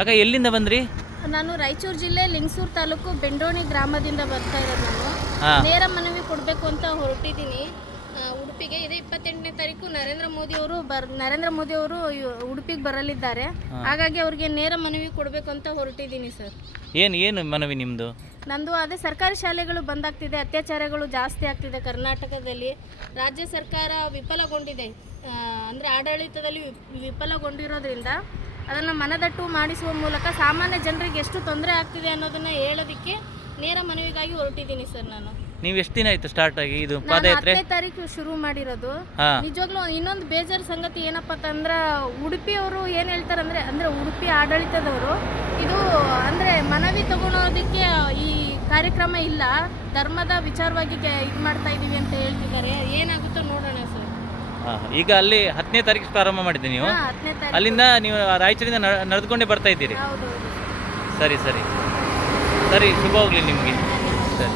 ಅಕ್ಕ ಎಲ್ಲಿಂದ ಬಂದ್ರಿ? ನಾನು ರಾಯಚೂರು ಜಿಲ್ಲೆ ಲಿಂಗಸೂರು ತಾಲೂಕು ಬೆಂಡೋಣಿ ಗ್ರಾಮದಿಂದ ಬರ್ತಾ ಇರೋದು. ನಾನು ನೇರ ಮನವಿ ಕೊಡಬೇಕು ಅಂತ ಹೊರಟಿದ್ದೀನಿ ಉಡುಪಿಗೆ. ಇದೇ 28ನೇ ತಾರೀಕು ನರೇಂದ್ರ ಮೋದಿ ಅವರು ಉಡುಪಿಗೆ ಬರಲಿದ್ದಾರೆ. ಹಾಗಾಗಿ ಅವ್ರಿಗೆ ನೇರ ಮನವಿ ಕೊಡಬೇಕು ಅಂತ ಹೊರಟಿದ್ದೀನಿ ಸರ್. ಏನು ಮನವಿ ನಿಮ್ಮದು? ನಂದು ಅದೇ ಸರ್ಕಾರಿ ಶಾಲೆಗಳು ಬಂದಾಗ್ತಿದೆ, ಅತ್ಯಾಚಾರಗಳು ಜಾಸ್ತಿ ಆಗ್ತಿದೆ ಕರ್ನಾಟಕದಲ್ಲಿ. ರಾಜ್ಯ ಸರ್ಕಾರ ವಿಫಲಗೊಂಡಿದೆ, ಅಂದರೆ ಆಡಳಿತದಲ್ಲಿ ವಿಫಲಗೊಂಡಿರೋದ್ರಿಂದ ಅದನ್ನು ಮನದಟ್ಟು ಮಾಡಿಸುವ ಮೂಲಕ ಸಾಮಾನ್ಯ ಜನರಿಗೆ ಎಷ್ಟು ತೊಂದರೆ ಆಗ್ತಿದೆ ಅನ್ನೋದನ್ನು ಹೇಳೋದಕ್ಕೆ ನೇರ ಮನವಿಗಾಗಿ ಹೊರಟಿದ್ದೀನಿ ಸರ್. ನೀವು ಎಷ್ಟು ದಿನ ಆಯ್ತು ಸ್ಟಾರ್ಟ್ ಆಗಿ ಇದು ಪಾದಯಾತ್ರೆ? 10ನೇ ತಾರೀಕು ಶುರು ಮಾಡಿರೋದು. ನಿಜವಾಗ್ಲೂ ಇನ್ನೊಂದು ಬೇಜಾರು ಸಂಗತಿ ಏನಪ್ಪ ಅಂತಂದ್ರೆ, ಉಡುಪಿಯವರು ಏನು ಹೇಳ್ತಾರೆ ಅಂದರೆ ಉಡುಪಿ ಆಡಳಿತದವರು ಇದು ಅಂದರೆ ಮನವಿ ತಗೊಳೋದಕ್ಕೆ ಈ ಕಾರ್ಯಕ್ರಮ ಇಲ್ಲ, ಧರ್ಮದ ವಿಚಾರವಾಗಿ ಇದು ಮಾಡ್ತಾ ಇದ್ದೀವಿ ಅಂತ ಹೇಳ್ತಿದ್ದಾರೆ. ಏನಾಗುತ್ತೋ ನೋಡೋಣ ಸರ್. ಈಗ ಅಲ್ಲಿ 10ನೇ ತಾರೀಕು ಪ್ರಾರಂಭ ಮಾಡಿದ್ದೆ ನೀವು? 10ನೇ ತಾರೀಕು. ಅಲ್ಲಿಂದ ನೀವು ರಾಯಚೂರಿಂದ ನಡೆದುಕೊಂಡೇ ಬರ್ತಾ ಇದ್ದೀರಿ? ಹೌದು. ಸರಿ ಸರಿ ಸರಿ, ಶುಭ ಹೋಗಲಿ ನಿಮಗೆ. ಸರಿ.